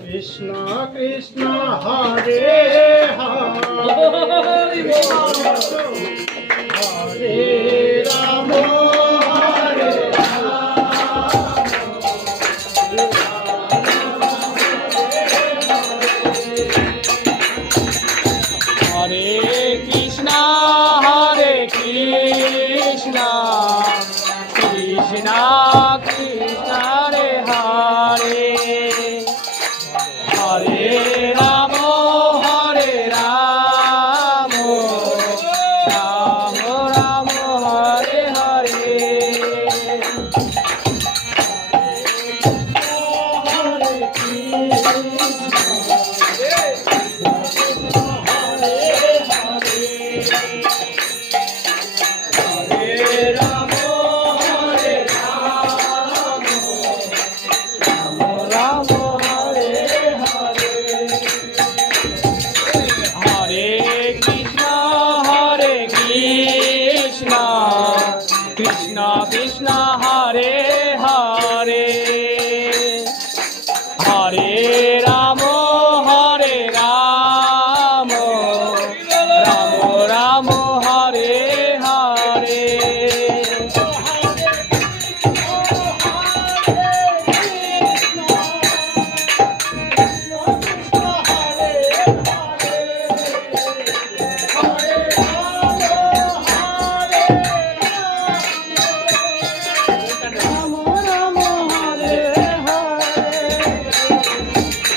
কৃষ্ণ কৃষ্ণ হরে হরে হরে রাম হরে হরে কৃষ্ণ হরে কৃষ্ণ কৃষ্ণ কৃষ্ণ রে হরে হরে রাম রাম রাম হরে হরে কৃষ্ণ কৃষ্ণ হরে হরে হরে রাম রাম রাম হরে হরে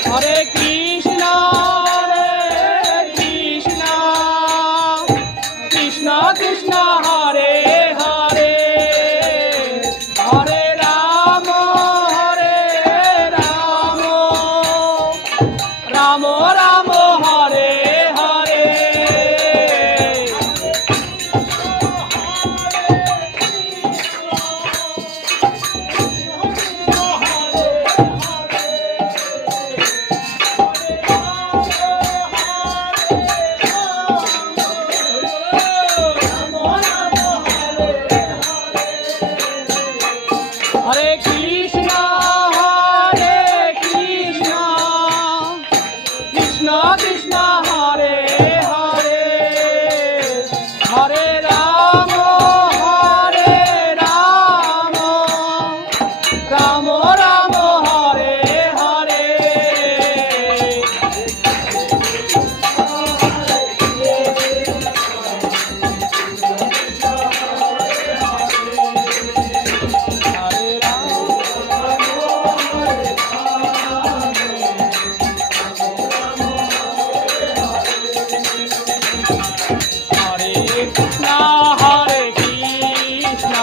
হরে কৃষ্ণ কৃষ্ণ কৃষ্ণ হরে হরে হরে রাম রাম রাম হরে হরে হরে কৃষ্ণ কৃষ্ণ কৃষ্ণ হরে হরে হরে রাম রাম রাম হরে হরে কৃষ্ণ হরে কৃষ্ণ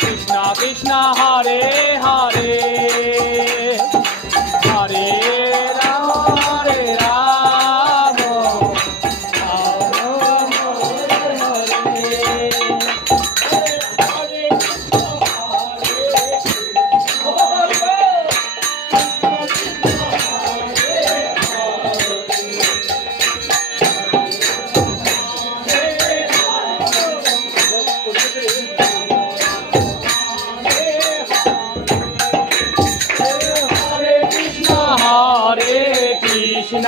কৃষ্ণ কৃষ্ণ হরে হরে হরে রাম হরে কৃষ্ণ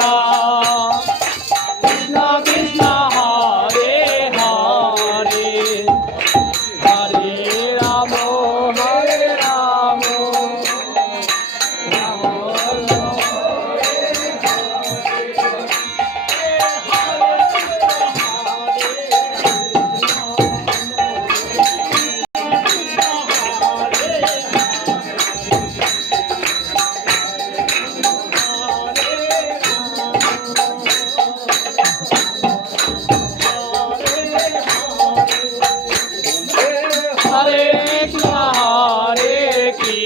কৃষ্ণ কৃষ্ণ হরে হরে হরে রাম রাম হরে কৃষ্ণ